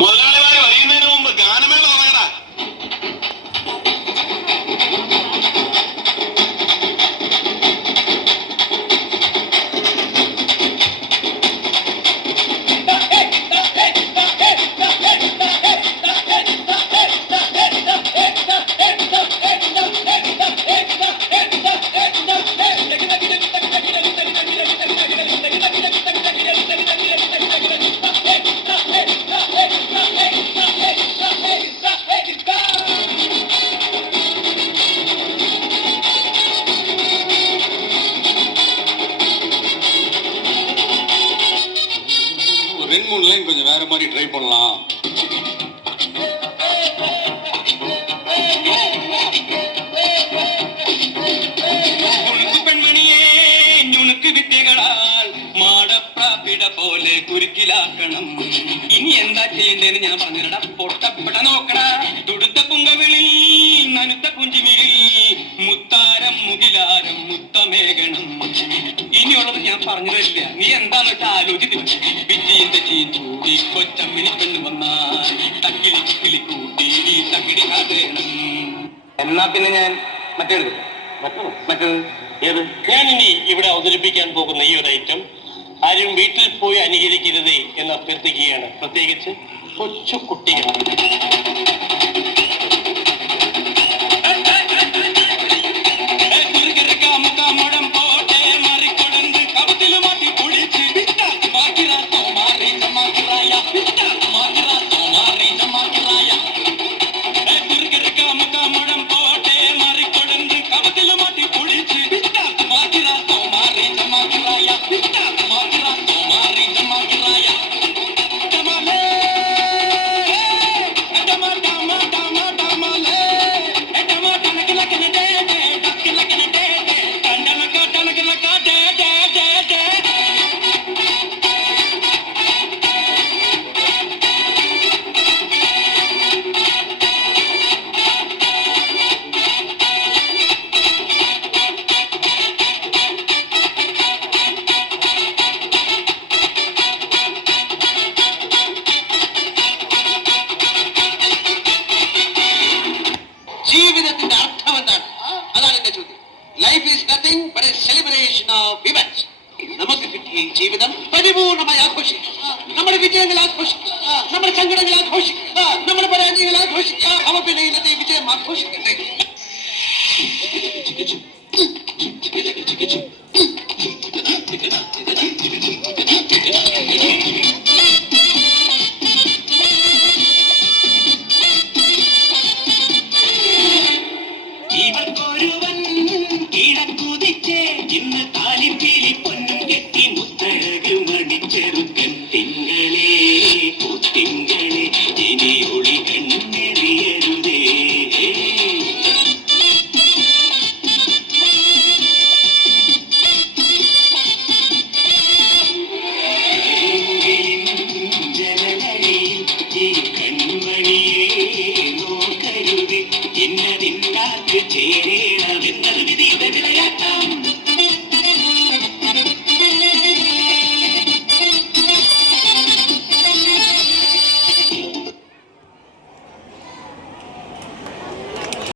മുതലാളിമാര് അറിയുന്നതിന് മുമ്പ് ഗാനമേള തുടങ്ങടാ. ரெண்டு மூணு லைன் கொஞ்சம் வேற மாதிரி ட்ரை பண்ணலாம். പെൺമണിയെ ഞുണുക്ക് വിദ്യകളാൽ മാടപ്രാപിട പോലെ കുരുക്കിലാക്കണം. ഇനി എന്താ ചെയ്യേണ്ടതെന്ന് ഞാൻ പറഞ്ഞിട. പൊട്ടപ്പെട്ട നോക്കട തുടുത്ത പുങ്കവിളി നനുത്ത പുഞ്ചിമിഴി മുത്താരം മുകിലാരം മുത്തമേകണം. ഇനിയുള്ളത് ഞാൻ പറഞ്ഞു തരില്ല. നീ എന്താന്ന് വെച്ചാൽ ആലോചിച്ചിട്ട് വിജയന്റെ ചീച്ചൂടി കൊച്ചമ്മിനി പെണ്ണ് വന്നാൽ തക്കിലി ചിക്കിലി കൂട്ടി തകിടി കാതേണം. എന്നാ പിന്നെ ഞാൻ മറ്റേത് ഏത് ഞാൻ ഇനി ഇവിടെ അവതരിപ്പിക്കാൻ പോകുന്ന ഈ ഒരു ഐറ്റം ആരും വീട്ടിൽ പോയി അനുകരിക്കരുതേ എന്ന് അഭ്യർത്ഥിക്കുകയാണ്. പ്രത്യേകിച്ച് കൊച്ചു കുട്ടികൾ. ജീവിതത്തിന്റെ അർത്ഥം എന്താണ്? അതാണ് എന്റെ ചോദ്യം. Life is nothing but A celebration of events. നമുക്ക് കിട്ടിയ ഈ ജീവിതം പരിപൂർണമായി ആഘോഷിക്കുക. നമ്മുടെ വിജയങ്ങൾ ആഘോഷിക്കുക, നമ്മുടെ സങ്കടങ്ങൾ ആഘോഷിക്കുക, നമ്മുടെ പരാജയങ്ങൾ ആഘോഷിക്കുക. അവ പിന്നെ ഇന്നത്തെ വിജയം ആഘോഷിക്കട്ടെ. ഇവർക്കൊരുവൻ കിഴക്കുതിച്ചേ ഇന്ന് താലിപ്പീലി പൊന്നും കെട്ടി മുത്തഴക് മണിച്ചെറു